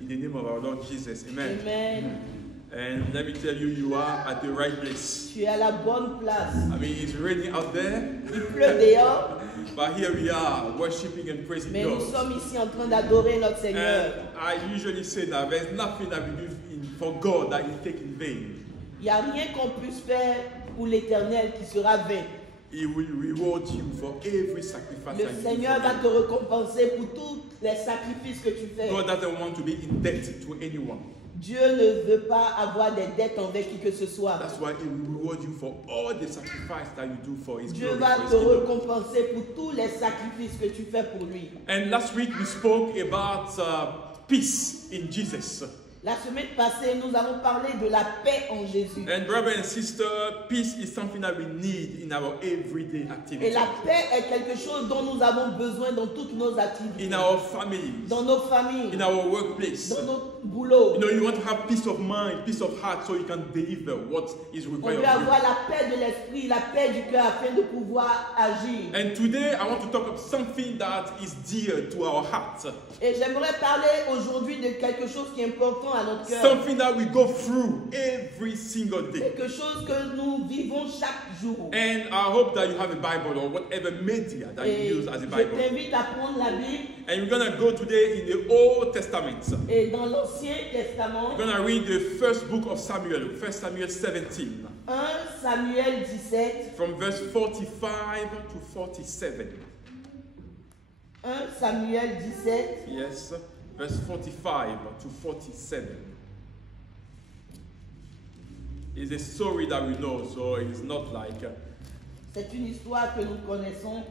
in the name of our Lord Jesus. Amen. Amen. And let me tell you, you are at the right place. Tu es à la bonne place. I mean, it's raining out there, Il pleut dehors, but here we are worshiping and praising mais nous God. sommes ici en train d'adorer notre Seigneur. And I usually say that there's nothing that we do for God that is taken in vain. Il n'y a rien qu'on puisse faire pour l'Éternel qui sera vain. He will reward you for every sacrifice Le that you Seigneur do va for te Him. récompenser pour tous les sacrifices que tu fais. God doesn't want to be in debt to anyone. Dieu ne veut pas avoir des dettes envers qui que ce soit. That's why He will reward you for all the sacrifice that you do for His Dieu glory, va for His te kingdom. récompenser pour tous les sacrifices que tu fais pour lui. And last week we spoke about peace in Jesus. La semaine passée, nous avons parlé de la paix en Jésus. And brother and sister, peace is something that we need in our everyday Et activities. la paix est quelque chose dont nous avons besoin dans toutes nos activités. In our families, Dans nos familles, in our workplace. dans nos boulots. You know, you want to have peace of mind, peace of heart, so you can deliver what is On required veut of you. avoir la paix de l'esprit, la paix du cœur afin de pouvoir agir. And today I want to talk about something that is dear to our heart. Et j'aimerais parler aujourd'hui de quelque chose qui est important à notre cœur. Something that we go through every single day. Quelque chose que nous vivons chaque jour. And I hope that you have a Bible or whatever media that Et you use as a je Bible. t'invite à prendre la Bible And we're going to go today in the Old Testament. et dans l'Ancien Testament, We're going to read the first book of Samuel, 1 Samuel 17, 1 Samuel 17, from verse 45 to 47. 1 Samuel 17, Yes, verse 45 to 47. It's a story that we know, so it's not like c'est une histoire que nous connaissons.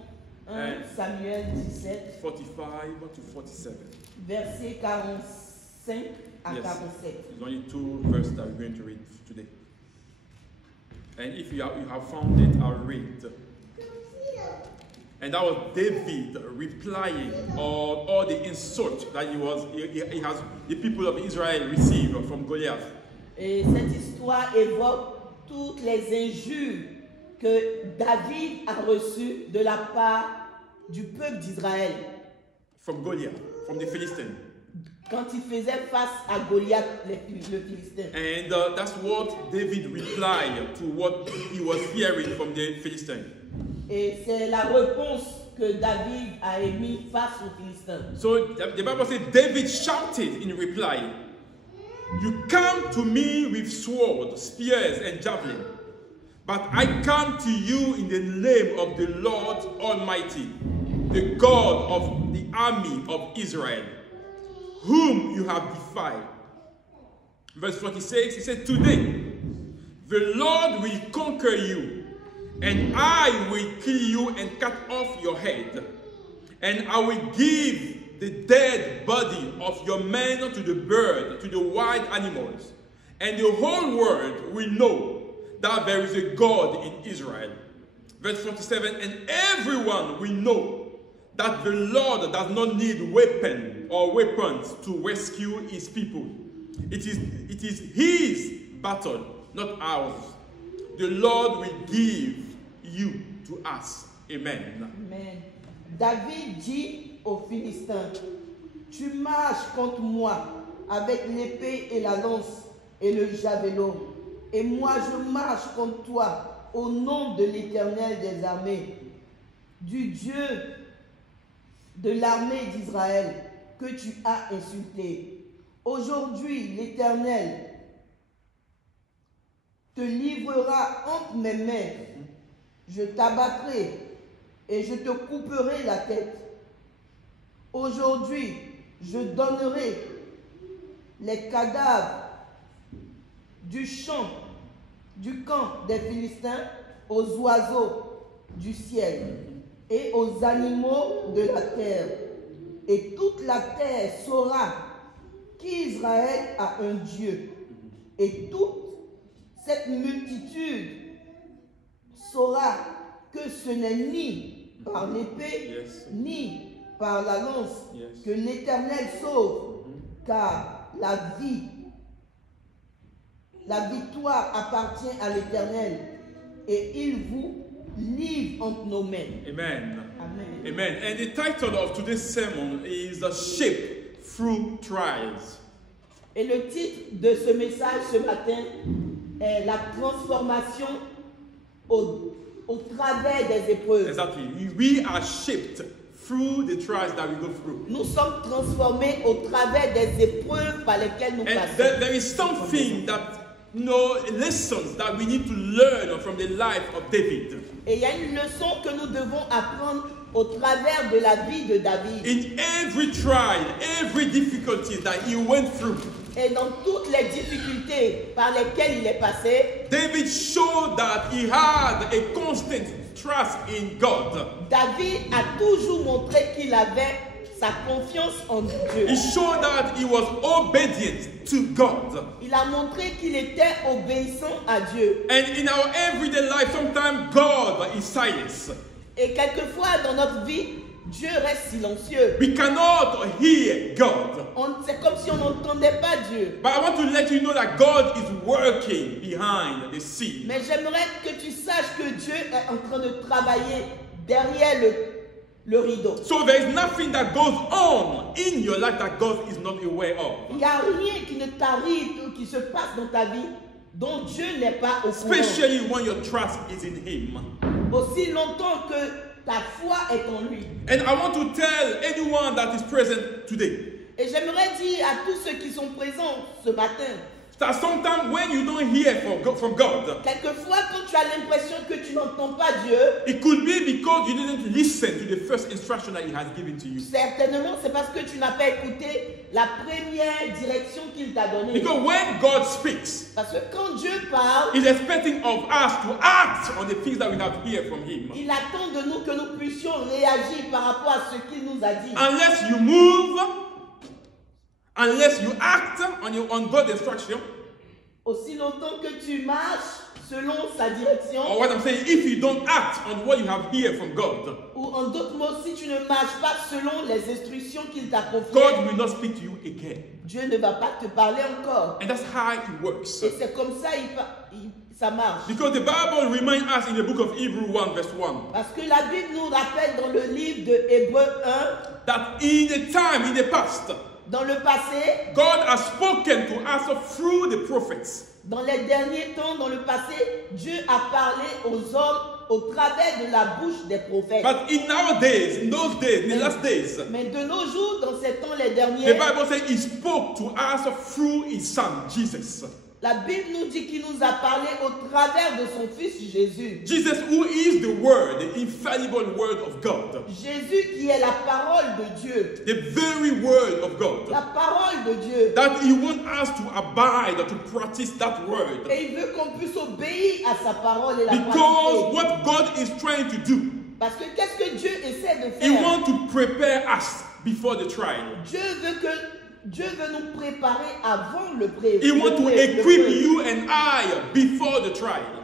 1 Samuel 17, 45 to 47. versets 45 à Yes. 47. There's only two verses that we're going to read today. And if you have found it, I'll read. And that was David replying on all the insult that he has the people of Israel received from Goliath. Et cette histoire évoque toutes les injures que David a reçues de la part du peuple d'Israël From Goliath, from the Philistine. quand il faisait face à Goliath, le Philistin. And that's what David replied to what he was hearing from the Philistine. Et c'est la réponse que David a émise face aux Philistins. So the Bible says David shouted in reply, "You come to me with swords, spears, and javelin, but I come to you in the name of the Lord Almighty, the God of the army of Israel, whom you have defied." Verse 46, he said, "Today the Lord will conquer you, and I will kill you and cut off your head, and I will give the dead body of your men to the bird, to the wild animals, and the whole world will know that there is a God in Israel." Verse 47, "And everyone will know that the Lord does not need weapons to rescue his people. It is his battle, not ours. The Lord will give you to us." Amen. Amen. David dit aux Philistins, tu marches contre moi avec l'épée et la lance et le javelot, et moi je marche contre toi au nom de l'Éternel des armées, du Dieu de l'armée d'Israël que tu as insulté. Aujourd'hui, l'Éternel te livrera entre mes mains. Je t'abattrai et je te couperai la tête. Aujourd'hui, je donnerai les cadavres du camp des Philistins aux oiseaux du ciel et aux animaux de la terre. Et toute la terre saura qu'Israël a un Dieu. Et toute cette multitude saura que ce n'est ni par l'épée, Yes. ni par la lance Yes. que l'Éternel sauve, car la victoire appartient à l'Éternel, et il vous livre entre nos mains. Amen. Amen. Amen. And the title of today's sermon is "The Shape Through Trials." Et le titre de ce message ce matin est la transformation au travers des épreuves. Exactly. We are shaped through the trials that we go through. Nous sommes transformés au travers des épreuves par lesquelles nous And passons. there is something that, lessons that we need to learn from the life of David. Et il y a une leçon que nous devons apprendre au travers de la vie de David. In every trial, every difficulty that he went through, Et dans toutes les difficultés par lesquelles il est passé, David showed that he had a constant trust in God. David a toujours montré qu'il avait sa confiance en Dieu. He showed that he was obedient to God. Il a montré qu'il était obéissant à Dieu. And in our everyday life, sometimes God is silent. Et quelquefois dans notre vie, Dieu reste silencieux. We cannot hear God. C'est comme si on n'entendait pas Dieu. But I want to let you know that God is working behind the scene. Mais j'aimerais que tu saches que Dieu est en train de travailler derrière le rideau. So there is nothing that goes on in your life that God is not aware of. Il n'y a rien qui ne t'arrive ou qui se passe dans ta vie dont Dieu n'est pas au courant. Especially when your trust is in Him. Aussi longtemps que ta foi est en lui. And I want to tell anyone that is present today Et j'aimerais dire à tous ceux qui sont présents ce matin, that sometimes when you don't hear from God, quelquefois quand tu as l'impression que tu n'entends pas Dieu, it could be because you didn't listen to the first instruction that He has given to you. certainement c'est parce que tu n'as pas écouté la première direction qu'il t'a donnée. Because when God speaks, Parce que quand Dieu parle, He's expecting of us to act on the things that we have heard from Him. il attend de nous que nous puissions réagir par rapport à ce qu'il nous a dit. Unless you move, unless you act on God's instruction, Aussi longtemps que tu marches selon sa direction, or what I'm saying, if you don't act on what you have heard from God, ou en d'autres mots, si tu ne marches pas selon les instructions qu'il t'a confiées, God will not speak to you again. Dieu ne va pas te parler encore. And that's how it works. Et c'est comme ça ça marche. Because the Bible reminds us in the book of Hebrews 1 verse 1 Parce que la Bible nous rappelle dans le livre de Hébreux 1, that in the past, dans le passé, God has spoken to us through the prophets. dans les derniers temps, dans le passé, Dieu a parlé aux hommes au travers de la bouche des prophètes. But in those days, in the last days, Mais de nos jours, dans ces temps les the derniers, Bible says He spoke to us through His Son, Jesus. la Bible nous dit qu'il nous a parlé au travers de son Fils Jésus. Jesus, who is the Word, the infallible Word of God. Jésus qui est la parole de Dieu. The very Word of God. La parole de Dieu. That He wants us to abide, to practice that Word. Et il veut qu'on puisse obéir à sa parole et la Because pratiquer. what God is trying to do, Parce que qu'est-ce que Dieu essaie de He faire? wants to prepare us before the trial. Dieu veut nous préparer avant le pré. He wants to le equip pré. you and I before the trial.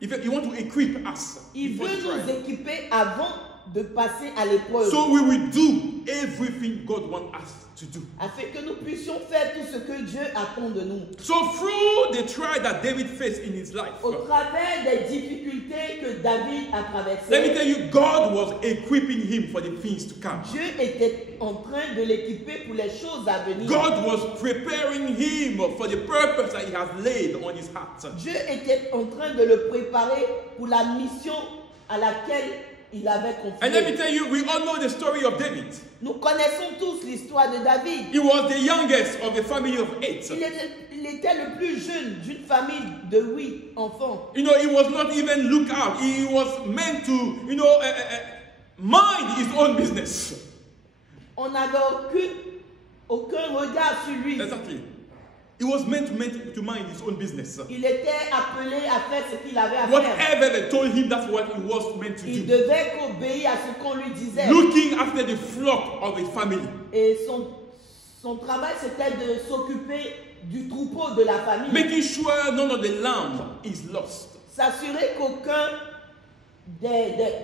He wants to equip us Il before veut the nous trial. équiper avant de passer à l'épreuve. So we will do everything God wants us to do. Afin que nous puissions faire tout ce que Dieu attend de nous. So through the trial that David faced in his life, Au travers des difficultés que David a let me traversées, tell you, God was equipping him for the things to come. Dieu était en train de l'équiper pour les choses à venir. God was preparing him for the purpose that He has laid on his heart. Dieu était en train de le préparer pour la mission à laquelle il avait And let me confié. tell you, we all know the story of David. Nous connaissons tous l'histoire de David. He was the youngest of a family of 8. Il était le plus jeune d'une famille de 8 enfants. He was not even looked out. He was meant to, mind his own business. On n'avait aucun regard sur lui. Exactly. He was meant to mind his own business. Il était appelé à faire ce qu'il avait à faire. Whatever they told him, that's what he was meant to Il do. devait qu'obéir à ce qu'on lui disait. Looking after the flock of a family. Et son travail, c'était de s'occuper du troupeau de la famille. Making sure none of the lamb is lost. S'assurer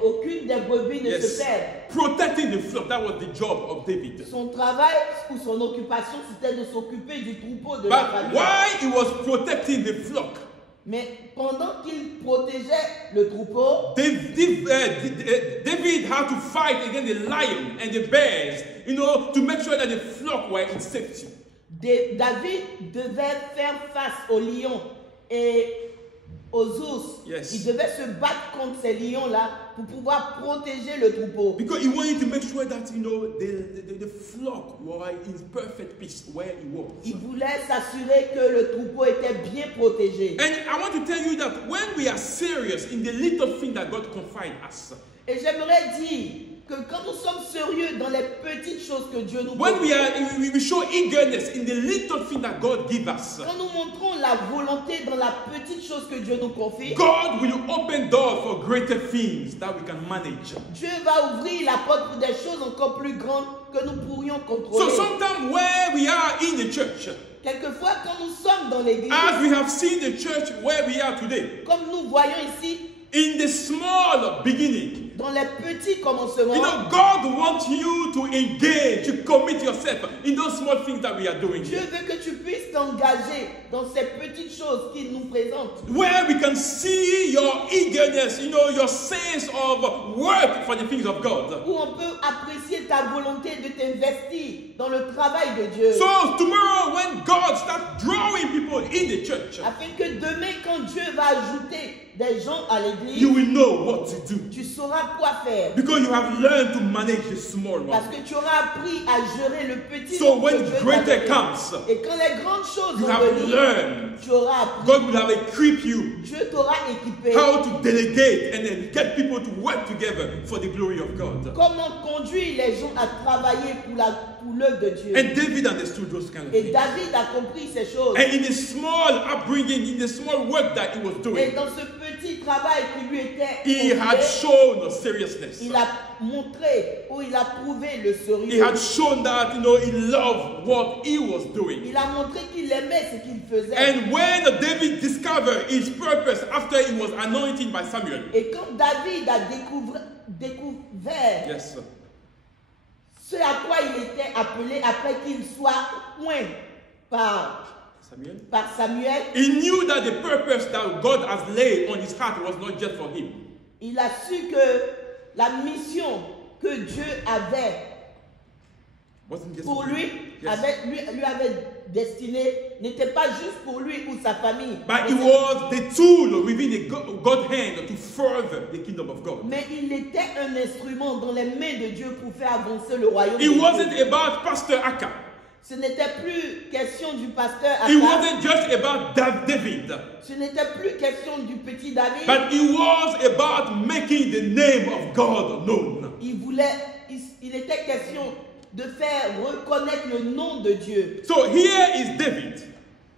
aucune des brebis ne se perd. Protecting the flock, that was the job of David. Son travail ou son occupation, c'était de s'occuper du troupeau de la But famille. while he was protecting the flock, Mais pendant qu'il protégeait le troupeau, David had to fight against the lion and the bears, to make sure that the flock were in safety. David devait faire face aux lions et aux ours. Yes. Il devait se battre contre ces lions-là pour pouvoir protéger le troupeau. Because he wanted to make sure that, the flock were in perfect peace where he was. Il voulait s'assurer que le troupeau était bien protégé. And I want to tell you that when we are serious in the little thing that God confided us, Et j'aimerais dire que quand nous sommes sérieux dans les petites choses que Dieu nous when confie, we show eagerness in the little thing that God gives us, quand nous montrons la volonté dans la petite chose que Dieu nous confie, God will open doors for greater things that we can manage. Dieu va ouvrir la porte pour des choses encore plus grandes que nous pourrions So contrôler. sometimes where we are in the church, Quelquefois, quand nous sommes dans l'église, as we have seen the church where we are today, comme nous voyons ici, in the small beginning, dans les petits commencements, God wants you to engage, to commit yourself in those small things that we are doing Dieu here. veut que tu puisses t'engager dans ces petites choses qu'il nous présente. Where we can see your eagerness, your sense of work for the things of God. Où on peut apprécier ta volonté de t'investir dans le travail de Dieu. So tomorrow when God starts drawing people in the church, Afin que demain, quand Dieu va ajouter des gens à l'église, you will know what to do. tu sauras quoi faire. Because you have learned to manage the small Parce one. que tu auras appris à gérer le petit. So nombre when que Dieu t'a greater donné. comes, Et quand les grandes choses you vont have venir, learned. tu auras appris. God will have equipped you Dieu t'aura équipé. how to delegate and then get people to work together for the glory of God. Comment conduire les gens à travailler pour l'œuvre de Dieu. And David understood those kind of Et things. David a compris ces choses. And in the small upbringing, in the small work that he was Et doing, dans ce petit travail qui lui était he had confié, shown seriousness. il a montré ou il a prouvé le He sérieux. had shown that, he loved what he was doing. Il a montré qu'il aimait ce qu'il faisait. And when David discovered his purpose after he was anointed by Samuel, Et quand David a découvert yes, ce à quoi il était appelé après qu'il soit oint par Samuel, he knew that the purpose that God has laid on his heart was not just for him. il a su que la mission que Dieu avait Wasn't just pour for him. lui, Yes. lui avait destiné, n'était pas juste pour lui ou sa famille, But it was the tool within the God hand to further the kingdom of God. mais il était un instrument dans les mains de Dieu pour faire avancer le royaume de It Dieu. wasn't about Pastor Aka. Ce n'était plus question du pasteur It Aka. wasn't just about David. Ce n'était plus question du petit David. But it was about making the name of God known. Il était question de faire reconnaître le nom de Dieu. So here is David.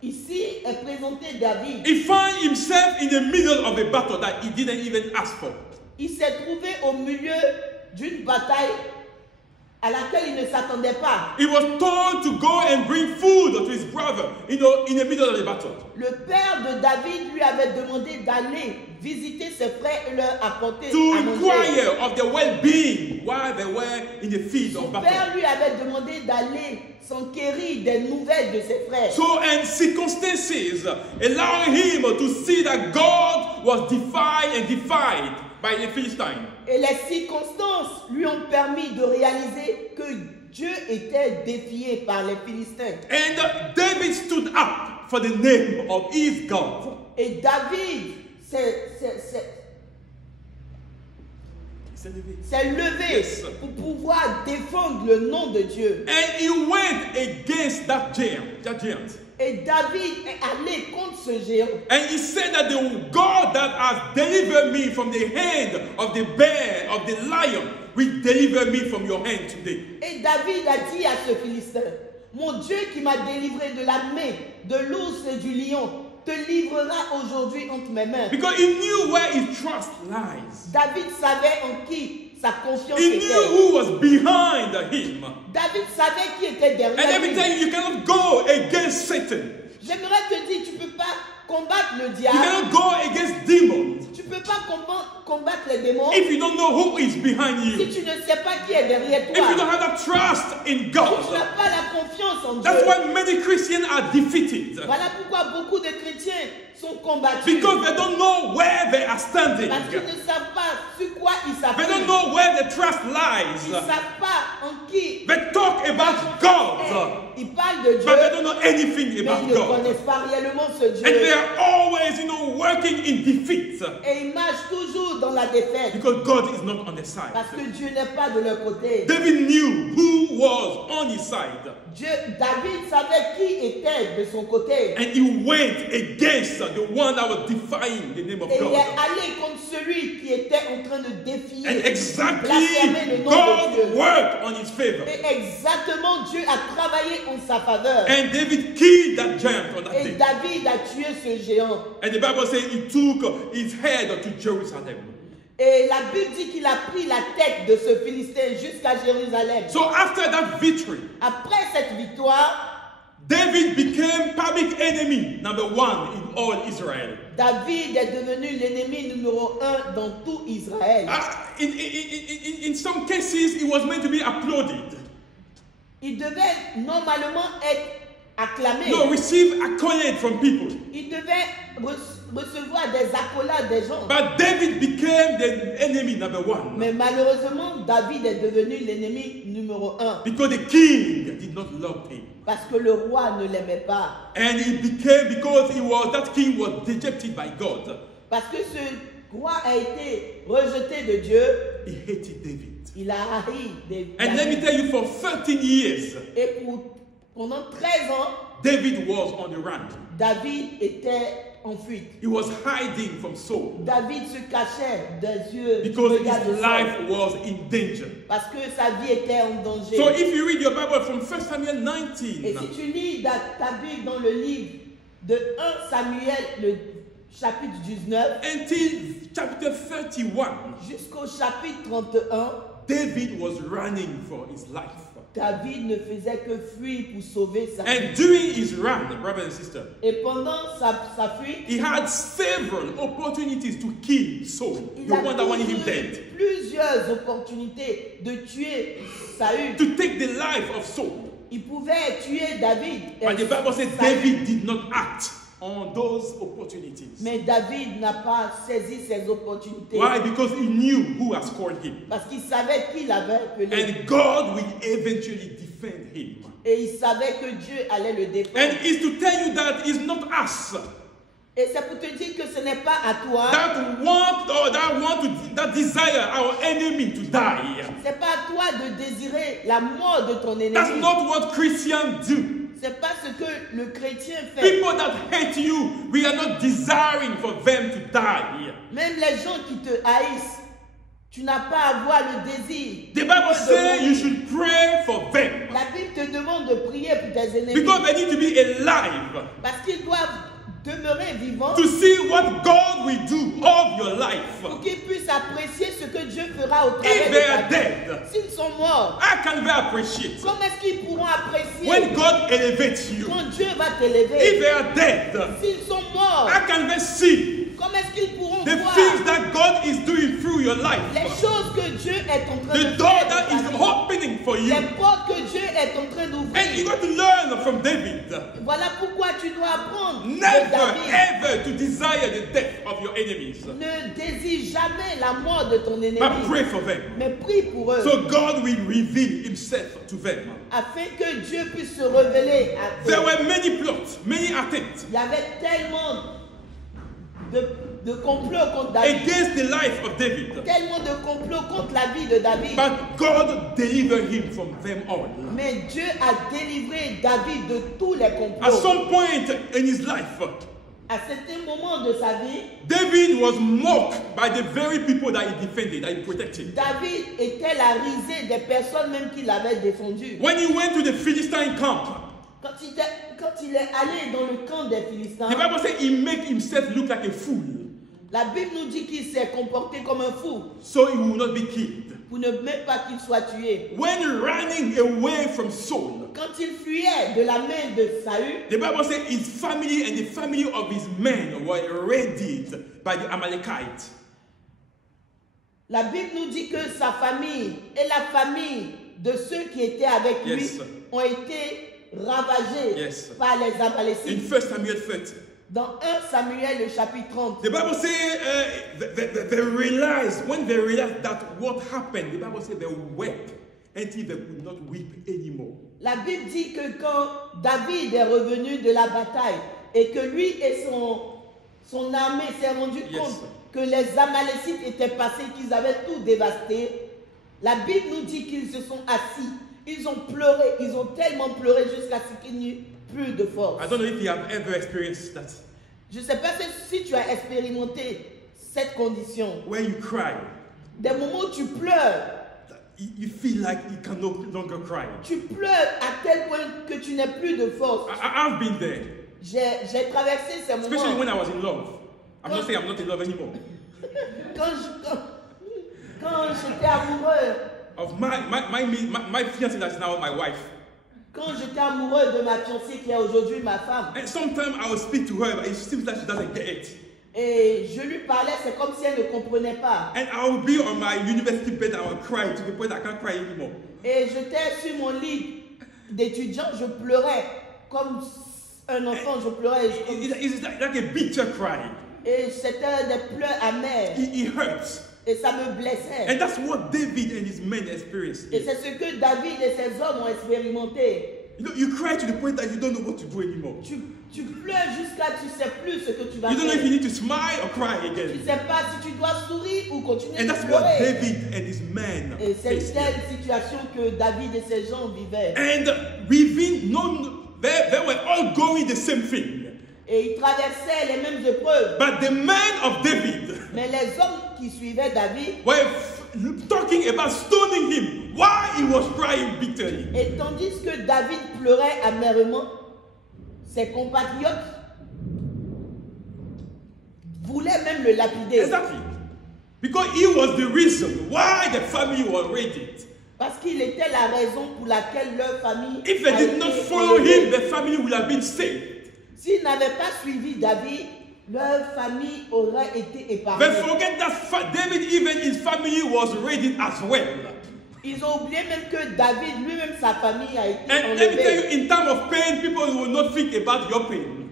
Ici est présenté David. He found himself in the middle of a battle that he didn't even ask for. Il s'est trouvé au milieu d'une bataille à laquelle il ne s'attendait pas. He was told to go and bring food to his brother, in the middle of the battle. Le père de David lui avait demandé d'aller visiter ses frères et leur apporter To à manger. inquire of their well-being while they were in the field of Son battle. père lui avait demandé d'aller s'enquérir des nouvelles de ses frères. So, and circumstances allowing him to see that God was defied by the Philistine. Et les circonstances lui ont permis de réaliser que Dieu était défié par les Philistins. And David stood up for the name of his God. Et David s'est levé Yes. pour pouvoir défendre le nom de Dieu. And he went against that giant. Et David est allé contre ce géant. And he said that the God that has delivered me from the hand of the bear, of the lion, will deliver me from your hand today. Et David a dit à ce Philistin, mon Dieu qui m'a délivré de la main de l'ours et du lion, te livrera aujourd'hui entre mes mains. Because he knew where his trust lies. David savait en qui sa confiance He knew était. who was behind him. David savait qui était And derrière let me lui. tell you, you cannot go against Satan. J'aimerais te dire, tu ne peux pas combattre le You diable. cannot go against demons Tu ne peux pas combattre les démons if you don't know who is behind si you. tu ne sais pas qui est derrière If you don't toi. have that trust in Si tu God. n'as pas la confiance en That's Dieu. why many Christians are defeated. Voilà pourquoi beaucoup de chrétiens sont combattus. Because they don't know where they are standing. Parce qu'ils ne savent pas sur quoi ils They s'appuient. don't know where the trust Ils ne lies. savent pas en qui. They talk about God. Ils parlent de Dieu, but they don't know anything mais ils about ne God. connaissent pas réellement ce And they Dieu. are always, working in defeat Et ils marchent toujours dans la défaite. because God is not on their side. Parce que Dieu n'est pas de leur côté. David knew who was on his side, David savait qui était de son côté. and he went against the one that was defying the name of Et il est God. allé contre celui qui était en train de défier, And exactly, blasphémer le nom de Dieu. God worked on his favor. Et exactement, Dieu a travaillé en sa faveur. And David killed that giant on that Et day. David a tué ce géant. And the Bible says he took his head to Jerusalem. Et la Bible dit qu'il a pris la tête de ce Philistin jusqu'à Jérusalem. So after that victory, Après cette victoire, David became public enemy number 1 in all Israel. David est devenu l'ennemi numéro 1 dans tout Israël. In some cases, it was meant to be applauded. Il devait normalement être acclamé. No, receive accolade from people. Il devait recevoir des accolades des gens. But David became the enemy number 1 Mais malheureusement, David est devenu l'ennemi numéro 1 because the king did not love him. parce que le roi ne l'aimait pas. And he became, because that king was dejected by God, Parce que ce roi a été rejeté de Dieu, he hated David. il a haï And let me David. tell you, for 13 years, Et pendant 13 ans, David was on the run. David était en fuite. He was hiding from Saul David se cachait des yeux du because regard de his Saul, life was in danger. parce que sa vie était en danger. So if you read your Bible from 1 Samuel Et 19, si tu lis ta Bible dans le livre de 1 Samuel, le chapitre 19, until chapter 31, jusqu'au chapitre 31, David was running for his life. David ne faisait que fuir pour sauver sa vie. And during his run, brothers and sisters, Et pendant sa fuite, he had several opportunities to kill Saul, il the a one that wanted him toujours dead, eu plusieurs opportunités de tuer Saül. to take the life of Saul. Il pouvait tuer David. But the Bible says Saül. David did not act on those opportunities. Mais David n'a pas saisi ces opportunités. Why? Because he knew who has called him. Parce qu'il savait qui l'avait appelé. And God will eventually defend him. Et il savait que Dieu allait le défendre. And it's to tell you that it's not us Et c'est pour te dire que ce n'est pas à toi. that desire our enemy to die. C'est pas à toi de désirer la mort de ton ennemi. That's not what Christians do. C'est pas ce que le chrétien fait. People that hate you, we are not desiring for them to die. Même les gens qui te haïssent, tu n'as pas à avoir le désir. The Bible says you should pray for them La Bible te demande de prier pour tes ennemis. because they need to be alive Parce qu'ils doivent demeurer vivants to see what God will do of your life. pour qu'ils puissent apprécier ce que Dieu fera au If travers they are de ta vie. dead, S'ils sont morts, how can they appreciate comment est-ce qu'ils pourront apprécier when God elevates you? quand Dieu va If t'élever? they are dead, S'ils sont morts, how can they see comment est-ce qu'ils pourront the voir things that God is doing through your life? les choses que Dieu est en train de The door faire that dans is ta vie, opening for you. les portes que Dieu est en train d'ouvrir? And you got to learn from David. Voilà pourquoi tu dois apprendre de Never David. ever to desire the death of your enemies, Ne désire jamais la mort de ton ennemi, but pray for them. mais prie pour eux, So God will reveal himself to them. afin que Dieu puisse se révéler à There eux. were many plots, many attempts Il y avait tellement de complots contre David, against the life of David, tellement de complots contre la vie de David. but God delivered him from them all. Mais Dieu a délivré David de tous les At complots. some point in his life, À certains moments de sa vie, David was mocked by the very people that he defended, that he protected. David était la risée des personnes même qui l'avaient défendu. When he went to the Philistine camp, Quand il est allé dans le camp des Philistins, the Bible says he made himself look like a fool, la Bible nous dit qu'il s'est comporté comme un fou so he will not be killed. pour ne même pas qu'il soit tué. When running away from Saul, Quand il fuyait de la main de Saül, the Bible says his family and the family of his men were raided by the Amalekites. la Bible nous dit que sa famille et la famille de ceux qui étaient avec lui Yes. ont été ravagés Yes. par les In Amalécites. 1 Samuel 30, Dans 1 Samuel, le chapitre 30, the Bible says they realized, when they realized that what happened, the Bible said they wept until they could not weep anymore. La Bible dit que quand David est revenu de la bataille et que lui et son armée s'est rendu compte que les Amalécites étaient passés, qu'ils avaient tout dévasté, la Bible nous dit qu'ils se sont assis. Ils ont pleuré, ils ont tellement pleuré jusqu'à ce qu'il n'y ait plus de force. I don't know if you have ever experienced that. Je ne sais pas si tu as expérimenté cette condition. Where you cry. Des moments où tu pleures. You feel like you can no longer cry. Tu pleures à tel point que tu n'as plus de force. I've been there. J'ai traversé ces moments. Especially when I was in love. I'm not saying I'm not in love anymore. Quand j'étais amoureux. Of my fiancée that's now my wife. Quand j'étais amoureux de ma fiancée qui est aujourd'hui ma femme. And sometimes I will speak to her, but it seems like she doesn't get it. Et je lui parlais, c'est comme si elle ne comprenait pas. And I will be on my university bed, I will cry to the point I can't cry anymore. Et j'étais sur mon lit d'étudiant, je pleurais comme un enfant, je pleurais. It's like a bitter cry. Et c'était des pleurs amers. It hurts. Et ça me blessait. And that's what David and his men experienced. Et c'est ce que David et ses hommes ont expérimenté. You know, you cry to the point that you don't know what to do anymore. Tu pleures jusqu'à tu sais plus ce que tu vas You don't know faire. if you need to smile or cry Tu again. sais pas si tu dois sourire ou continuer And de that's what pleurer. David and his men Et c'est faced. telle situation que David et ses gens vivaient. And we've known they were all going the same thing. Et ils traversaient les mêmes épreuves. But the men of David Mais les hommes qui suivaient David were talking about stoning him. Why he was crying bitterly. Et tandis que David pleurait amèrement, ses compatriotes voulaient même le lapider. Exactly. Because he was the reason why the family was raided. Parce qu'il était la raison pour laquelle leur famille If they a did été not follow élevée. him, the family would have been saved. S'ils n'avaient pas suivi David, leur famille aurait été épargnée. But forget that David, even his family was raided as well. Ils ont oublié même que David, lui-même, sa famille a été And let me tell you, enlevée. in time of pain, people will not think about your pain.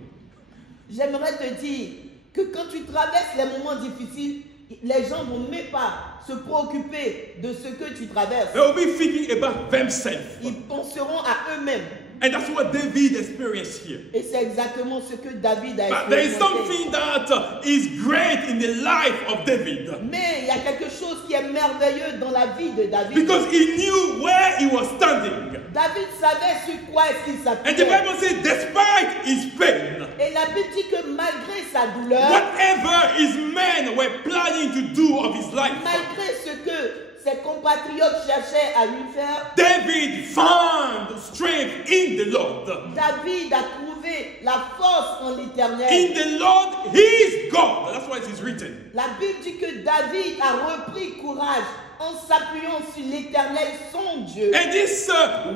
J'aimerais te dire que quand tu traverses les moments difficiles, les gens ne vont même pas se préoccuper de ce que tu traverses. They will be thinking about themselves. Ils penseront à eux-mêmes. And that's what David experienced here. Et c'est exactement ce que David a But there is expérimenté. something that is great in the life of David. Mais il y a quelque chose qui est merveilleux dans la vie de David. Because he knew where he was standing. David savait sur quoi est-ce qu'il And the s'appuyait. Bible says, despite his pain, Et la Bible dit que malgré sa douleur, whatever his men were planning to do of his life, malgré ce que ses compatriotes cherchaient à lui faire, David found strength in the Lord. David a trouvé la force en l'Éternel. In the Lord, his God. That's why it is written. La Bible dit que David a repris courage en s'appuyant sur l'Éternel, son Dieu. And this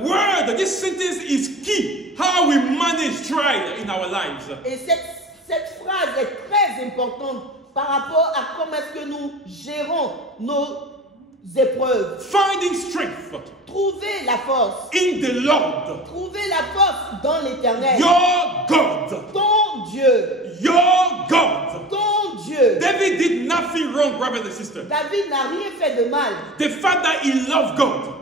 word, this sentence is key. How we manage trial in our lives. Et cette phrase est très importante par rapport à comment est-ce que nous gérons nos épreuves. Finding strength Trouver la force. in the Lord. Trouver la force dans l'Éternel. Your God. Ton Dieu. Your God. Ton Dieu. David did nothing wrong, brothers and sisters. David n'a rien fait de mal. The fact that he loved God,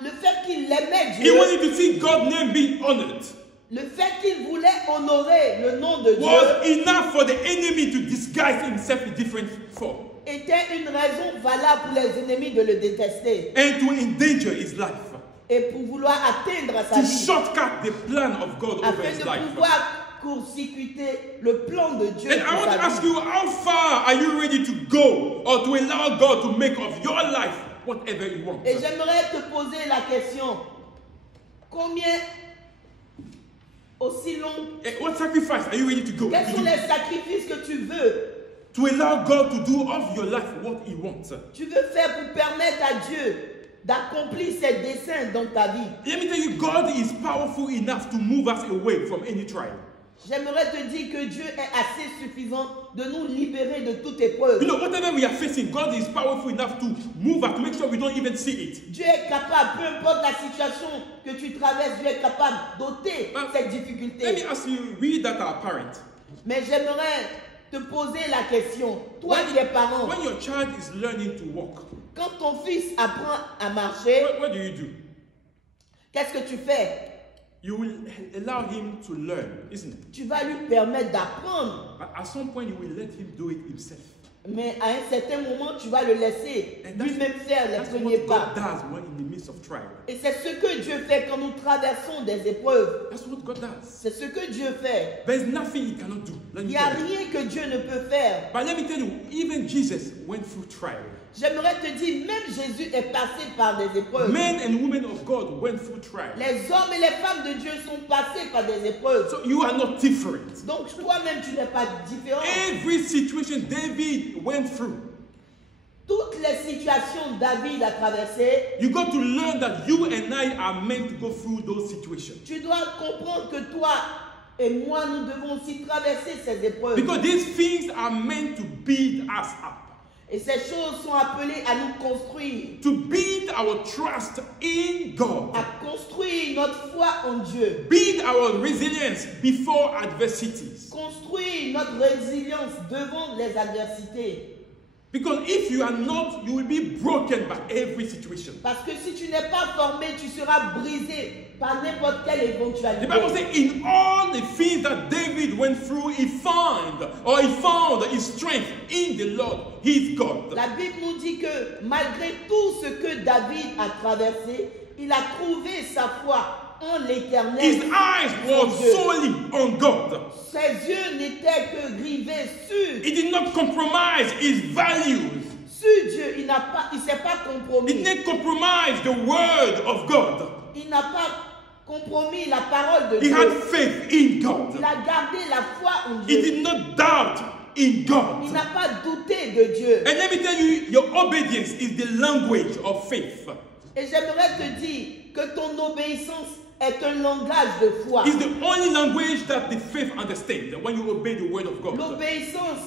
Le fait qu'il aimait he Dieu, wanted to see God's name being honored, le fait qu'il voulait honorer le nom de Dieu was enough for the enemy to disguise himself in different form était une raison valable pour les ennemis de le détester and to endanger his life, et pour vouloir atteindre sa to vie shortcut the plan of God over afin his de life. pouvoir court-circuiter le plan de Dieu And I pour want to sa ask vie. you, how far are you ready to go or to allow God to make of your life whatever He wants? Et j'aimerais te poser la question, combien aussi long, What sacrifice are you ready to go? quels sont les sacrifices que tu veux To allow God to do of your life what He wants. tu veux faire pour permettre à Dieu d'accomplir ses desseins dans ta vie. Let me tell you, God is powerful enough to move us away from any trial. J'aimerais te dire que Dieu est assez suffisant de nous libérer de toute épreuve. You know, whatever we are facing, God is powerful enough to move us, to make sure we don't even see it. Dieu est capable, peu importe la situation que tu traverses, Dieu est capable d'ôter cette Let me difficulté. ask you, we that are parents, Mais j'aimerais te poser la question, toi qui es parent, when your child is learning to walk, quand ton fils apprend à marcher, what do you do? qu'est-ce que tu fais? You will allow him to learn, isn't it? Tu vas lui permettre d'apprendre. But at some point, you will let him do it himself. Mais à un certain moment, tu vas le laisser And lui-même faire les that's premiers what God pas. does when in the midst of trial. Et c'est ce que Dieu fait quand nous traversons des épreuves. That's what God does. C'est ce que Dieu fait. There's nothing he cannot do. Let Il me n'y a tell you. rien que Dieu ne peut faire. But let me tell you, even Jesus went through trial. J'aimerais te dire, même Jésus est passé par des épreuves. Men and women of God went through trial. Les hommes et les femmes de Dieu sont passés par des épreuves. So you are not different. Donc toi-même, tu n'es pas différent. Every situation David went through, Toutes les situations David a traversées, you got to learn that you and I are meant to go through those situations. tu dois comprendre que toi et moi, nous devons aussi traverser ces épreuves. Because these things are meant to build us up, Et ces choses sont appelées à nous construire, to build our trust in God, à construire notre foi en Dieu, build our resilience before adversities. construire notre résilience devant les adversités. Because if you are not, you will be broken by every situation. Parce que si tu n'es pas formé, tu seras brisé par n'importe quelle The éventualité. Bible says, in all the things that David went through, he found his strength in the Lord, his God. La Bible nous dit que malgré tout ce que David a traversé, il a trouvé sa foi en l'Éternel. His eyes were Son Dieu. solely on God. Ses yeux n'étaient que rivés sur He did not compromise his values. Dieu. Il ne s'est pas He compromis. didn't compromise the word of God. Il n'a pas compromis la parole de He Dieu. had faith in God. Il a gardé la foi en He Dieu. did not doubt in God. Il n'a pas douté de Dieu. And let me tell you, your obedience is the language of faith. Et j'aimerais te dire que ton obéissance est un langage de foi. It's the only language that the faith understands when you obey the word of God. L'obéissance,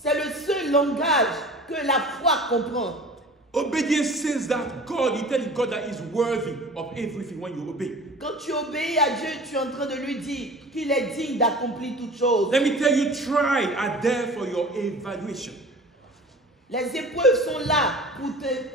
c'est le seul langage que la foi comprend. Obedience says that God, you tell God that He's worthy of everything when you obey. Quand tu obéis à Dieu, tu es en train de lui dire qu'il est digne d'accomplir toutes choses. Let me tell you, trials are there for your evaluation. Les épreuves sont là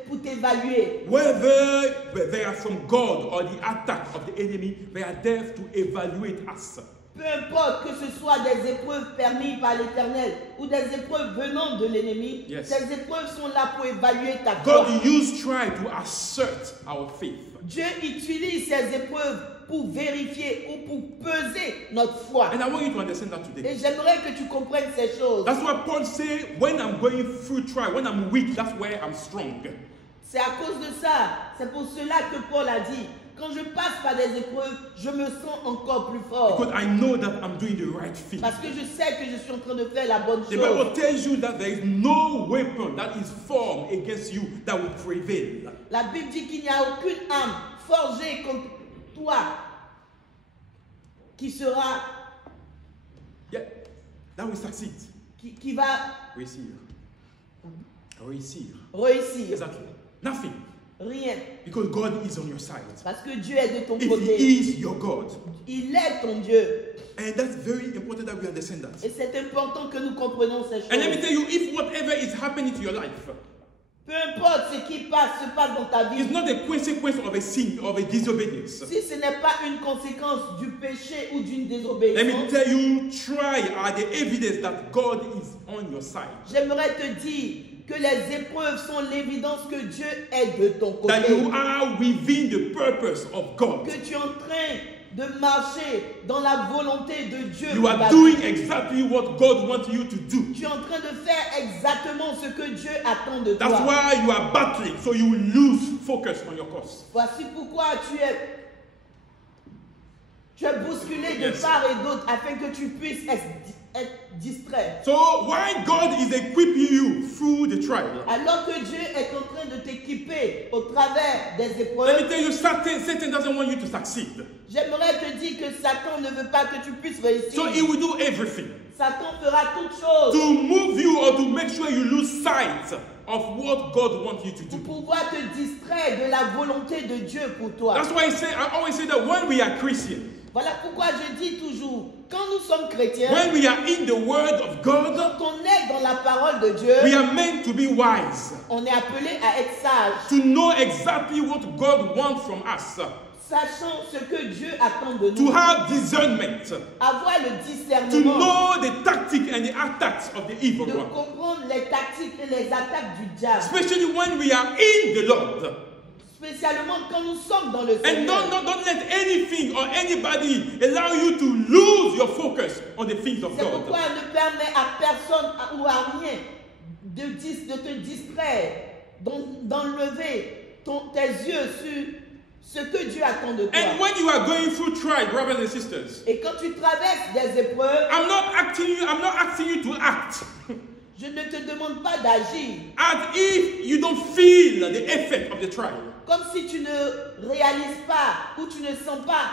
pour t'évaluer. Whether they are from God or the attack of the enemy, they are there to evaluate us. Peu importe que ce soit des épreuves permises par l'Éternel ou des épreuves venant de l'ennemi, Yes. ces épreuves sont là pour évaluer ta foi. God used trial to assert our faith. Dieu utilise ces épreuves pour vérifier ou pour peser notre foi. And I want you to understand that today. Et j'aimerais que tu comprennes ces choses. That's why Paul says, when I'm going through trial, when I'm weak, that's where I'm strong. C'est à cause de ça, c'est pour cela que Paul a dit, quand je passe par des épreuves, je me sens encore plus fort. Because I know that I'm doing the right thing. Parce que je sais que je suis en train de faire la bonne The chose. Bible tells you that there is no weapon that is formed against you that will prevail. La Bible dit qu'il n'y a aucune âme forgée contre toi qui sera, Yeah, that will succeed. qui va Réussir. Réussir. réussir. Exactly. Nothing. Rien. Because God is on your side. Parce que Dieu est de ton If côté. He is your God. Il est ton Dieu. And that's very important that we understand that. Et c'est important que nous comprenions ces And let me choses. tell you, if whatever is happening to your life Peu importe ce qui se passe dans ta vie. is not a consequence of a sin, of a disobedience, Si ce n'est pas une conséquence du péché ou d'une let me désobéissance, tell you, trial are the evidence that God is on your side. j'aimerais te dire que les épreuves sont l'évidence que Dieu est de ton côté. That you are within the purpose of God. Que tu es en train de marcher dans la volonté de Dieu. You pour are ta doing vie. exactly what God wants you to do. Tu es en train de faire exactement ce que Dieu attend de That's toi. why you are battling, so you will lose focus on your course. Voici pourquoi tu es bousculé de Yes. part et d'autre afin que tu puisses être distrait. So why God is equipping you through the trial? Alors que Dieu est en train de t'équiper au travers des Let me épreuves, tell you, Satan doesn't want you to succeed. j'aimerais te dire que Satan ne veut pas que tu puisses réussir. So he will do everything Satan fera toutes choses to move you or to make sure you lose sight of what God wants you to pour do. pouvoir te distraire de la volonté de Dieu pour toi. That's why I always say that when we are Christians, Voilà pourquoi je dis toujours, quand nous sommes chrétiens, when we are in the Word of God, quand on est dans la parole de Dieu, we are meant to be wise, on est appelé à être sage. to know exactly what God wants from us. Sachant ce que Dieu attend de to nous. have discernment, Avoir le to discernement. know the tactic and the attacks of the evil De one. comprendre les tactiques et les attaques du diable. Especially when we are in the Lord. Spécialement quand nous sommes dans le And Seigneur. don't let anything or anybody allow you to lose your focus on the things of C'est God. pourquoi ne permet à personne ou à rien de te distraire, d'enlever tes yeux sur ce que Dieu attend de toi. And when you are going through trial, brothers and sisters, Et quand tu traverses des épreuves, I'm not asking you to act je ne te demande pas d'agir as if you don't feel the effect of the trial. comme si tu ne réalises pas ou tu ne sens pas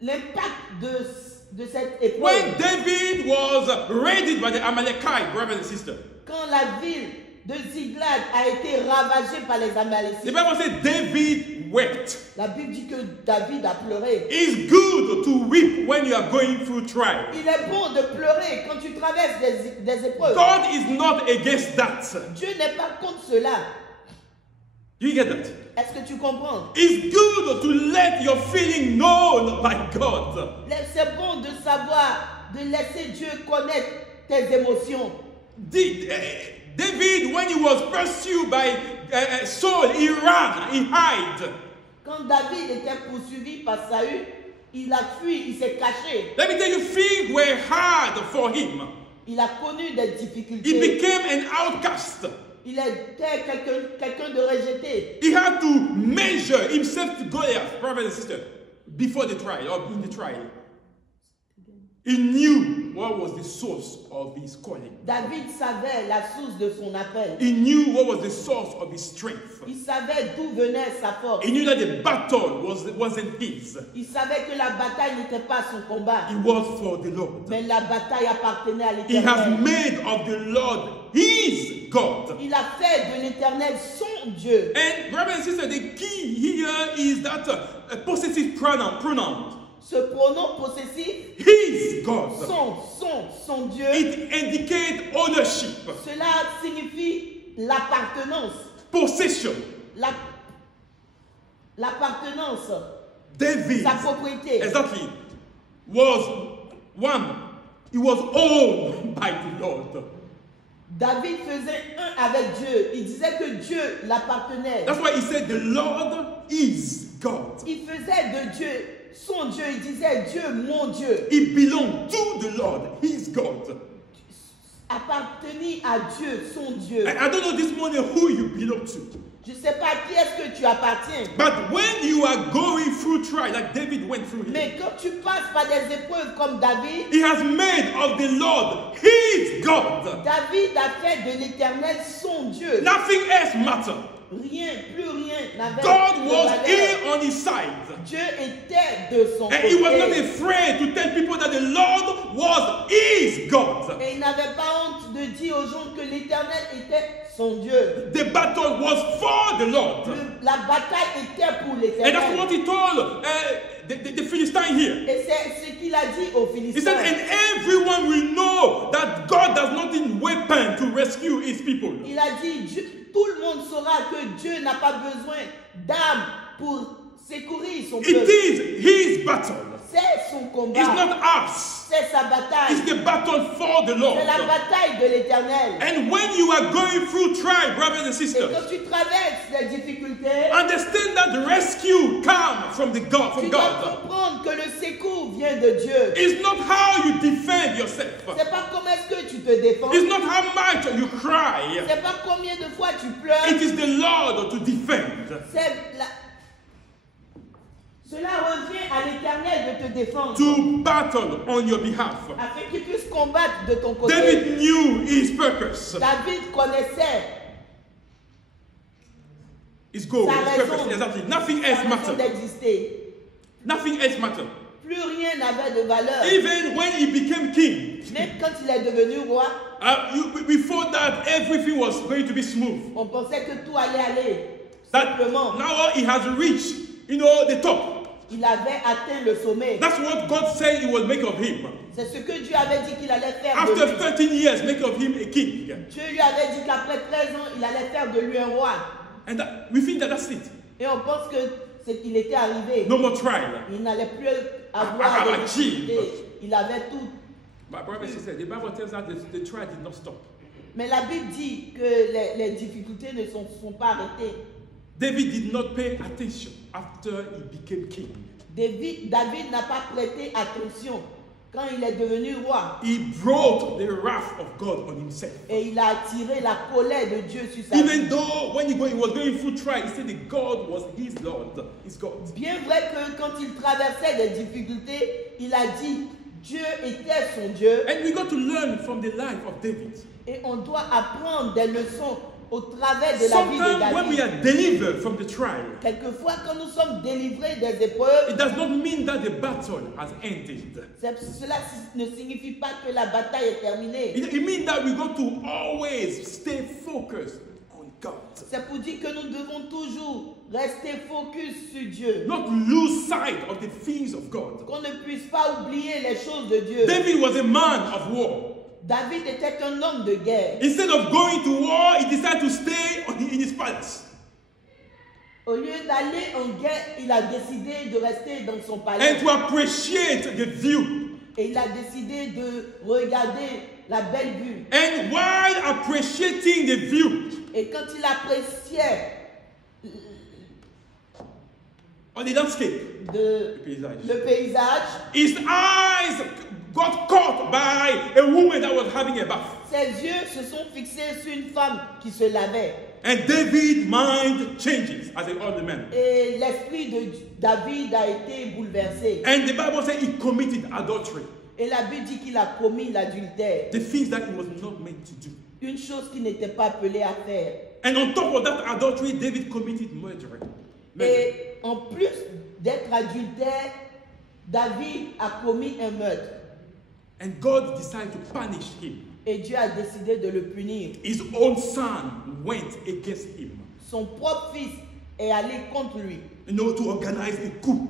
l'impact de cette épreuve. When David was raided by the Amalekite, brothers and sisters, Quand la ville de Ziklag a été ravagée par les the Amalécites, Bible says David wept. la Bible dit que David a pleuré. It's good to weep when you are going through trial. Il est bon de pleurer quand tu traverses des épreuves. God is not against that. Dieu n'est pas contre cela. You get that? Est-ce que tu comprends? It's good to let your feeling known by God. C'est bon de savoir, de laisser Dieu connaître tes émotions. David, when he was pursued by Saul, he ran, he hid. Quand David était poursuivi par Saül, il a fui, il s'est caché. Let me tell you, things were hard for him. Il a connu des He difficultés. became an outcast. Il était quelqu'un de rejeté. He had to measure himself to Goliath, brothers and sisters, before the trial or in the trial. He knew what was the source of his calling. David savait la source de son appel. He knew what was the source of his strength. Il savait d'où venait sa force. He knew that the battle wasn't his. Il savait que la bataille n'était pas son combat, It was for the Lord. mais la bataille appartenait à He has l'Éternel. made of the Lord his God. Il a fait de l'Éternel son Dieu. And brothers and sisters, the key here is that a possessive pronoun. Ce pronom possessif, His God. son Dieu, It indicates ownership, cela signifie l'appartenance. possession. L'appartenance, David, sa propriété. exactly, was one. He was owned by the Lord. David faisait un avec Dieu. Il disait que Dieu l'appartenait. That's why he said the Lord is God. Il faisait de Dieu son Dieu. Il disait Dieu, mon Dieu. It belonged to the Lord, his God. Appartenir à Dieu, son Dieu. I don't know this morning who you belong to. Je ne sais pas à qui est-ce que tu appartiens. But when you are going through trial, like David went through here, Mais quand tu passes par des épreuves comme David, he has made of the Lord his God. David a fait de l'Éternel son Dieu. Nothing else matters. Rien, plus rien n'avait God de was valeur. here on his side. Dieu était de son And he was not côté. afraid to tell people that the Lord was his God. Et il n'avait pas honte de dire aux gens que l'Éternel était son Dieu. The battle was for the Lord. La bataille était pour And that's l'Éternel. what he told the Philistine here. Et c'est ce qu'il a dit aux He said, Philistins. and everyone will know that God does not need weapon to rescue his people. Il a dit, tout le monde saura que Dieu n'a pas besoin d'armes pour secourir son It peuple. is his battle. C'est son It's combat. not ours. C'est sa bataille. It's the battle for the Lord. C'est la bataille de l'Éternel. And when you are going through trial, brothers and Et sisters, quand tu traverses les difficultés, understand that the rescue comes from tu from dois God. comprendre que le secours vient de Dieu. It's not how you defend yourself. C'est pas comment est-ce que tu te défends. It's not how much you cry. C'est pas combien de fois tu pleures. It is the Lord to defend. Cela revient à l'Éternel de te défendre. To battle on your behalf. Afin qu'il puisse combattre de ton côté. David knew his purpose. David connaissait His goal, sa his raison, purpose. Exactly. Nothing sa else raison mattered. d'exister. Nothing else mattered. Plus rien n'avait de valeur. Even when he became king, Même quand il est devenu roi, we thought that everything was going to be smooth. on pensait que tout allait aller. That Simplement, now he has reached, the top. il avait atteint le sommet. That's what God said he will make of him. C'est ce que Dieu avait dit qu'il allait faire de After lui. 13 years, make of him a king. Dieu lui avait dit qu'après 13 ans, il allait faire de lui un roi. And we think that that's it. Et on pense que ce qu'il était arrivé. No more trial. Il n'allait plus avoir I de achieved. difficultés. Il avait tout. My brother and sister, the Bible tells us that the trial did not stop. Mais la Bible dit que les difficultés ne sont pas arrêtées. David did not pay attention after he became king. David n'a pas prêté attention quand il est devenu roi. He brought the wrath of God on himself. Et il a attiré la colère de Dieu sur sa Even vie. though when he was going through trial, he said that God was his Lord, his God. Bien vrai que quand il traversait des difficultés, il a dit Dieu était son Dieu. And we got to learn from the life of David. Et on doit apprendre des leçons au travers de la vie de Sometimes when we David. are delivered from the trial, Quelquefois, quand nous sommes délivrés des épreuves, it does not mean that the battle has ended. cela ne signifie pas que la bataille est terminée. It means that we got to always stay focused on God. C'est pour dire que nous devons toujours rester focus sur Dieu. Not lose sight of the things of God. Qu'on ne puisse pas oublier les choses de Dieu. David was a man of war. David était un homme de guerre. Instead of going to war, he decided to stay in his palace. Au lieu d'aller en guerre, il a décidé de rester dans son And palais. to appreciate the view. Et il a décidé de regarder la belle vue. And while appreciating the view, Et quand il appréciait on the landscape, le paysage, his eyes got caught by a woman that was having a bath. ses yeux se sont fixés sur une femme qui se lavait. And David's mind changes as an old man. Et l'esprit de David a été bouleversé. And the Bible says he committed adultery. Et la Bible dit qu'il a commis l'adultère. The things that he was not meant to do. Une chose qu'il n'était pas appelé à faire. And on top of that adultery, David committed murder. Et en plus d'être adultère, David a commis un meurtre. And God decided to punish him. Et Dieu a décidé de le punir. His own son went against him. Son propre fils est allé contre lui To organize a coup.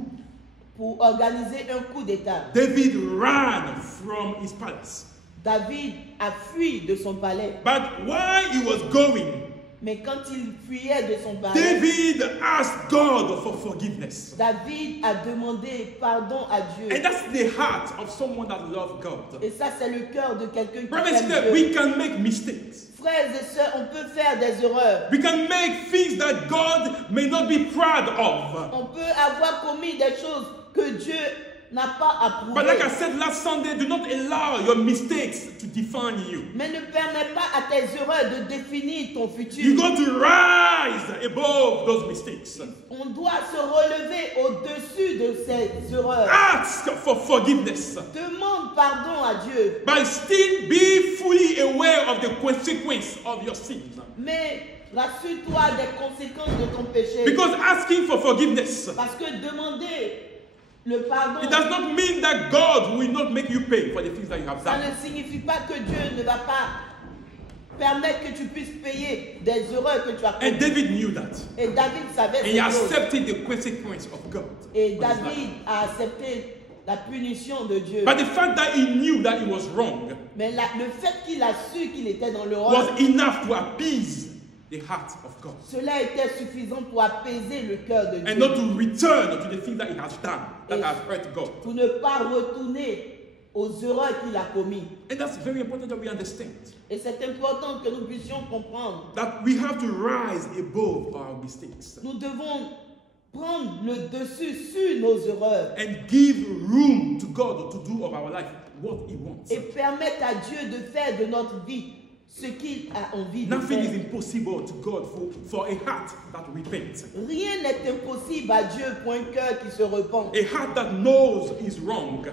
pour organiser un coup d'État. David ran from his palace. David a fui de son palais. But while he was going, Mais quand il fuyait de son palais, David asked God for forgiveness. David a demandé pardon à Dieu. And that's the heart of someone that loves God. Et ça, c'est le cœur de quelqu'un qui Brothers and aime sisters, Dieu. we can make mistakes. Frères et sœurs, on peut faire des erreurs. We can make things that God may not be proud of. On peut avoir commis des choses que Dieu n'a pas But like I approuvées. said last Sunday, do not allow your mistakes to define you. Mais ne permets pas à tes erreurs de définir ton You futur. got to rise above those mistakes. On doit se relever au-dessus de ces erreurs. Ask for forgiveness. Demande pardon à Dieu. But still be fully aware of the consequence of your sins. Mais rassure-toi des conséquences de ton péché. Because asking for forgiveness, Parce que demander le pardon, it does not mean that God will not make you pay for the things that you have ça done. ne signifie pas que Dieu ne va pas permettre que tu puisses payer des erreurs que tu as And commises. David knew that. Et David savait And he ces choses. accepted the consequence of God. Et for his life. David a accepté la punition de Dieu. But the fact that he knew that he was wrong Mais le fait qu'il a su qu'il était dans le rôle, was enough to appease the heart of God. cela était suffisant pour apaiser le cœur de And Dieu. not to return to the things that he has done that Et- has hurt God. Pour ne pas retourner aux erreurs qu'il a commises. And that's very important that we understand. Et c'est important que nous puissions comprendre. That we have to rise above our mistakes Nous devons prendre le dessus sur nos erreurs and give room to God to do of our life what he wants. et permettre à Dieu de faire de notre vie ce qu'il a envie de Nothing is faire. impossible to God for a heart that repents. Rien n'est impossible à Dieu pour un cœur qui se repent. A heart that knows is wrong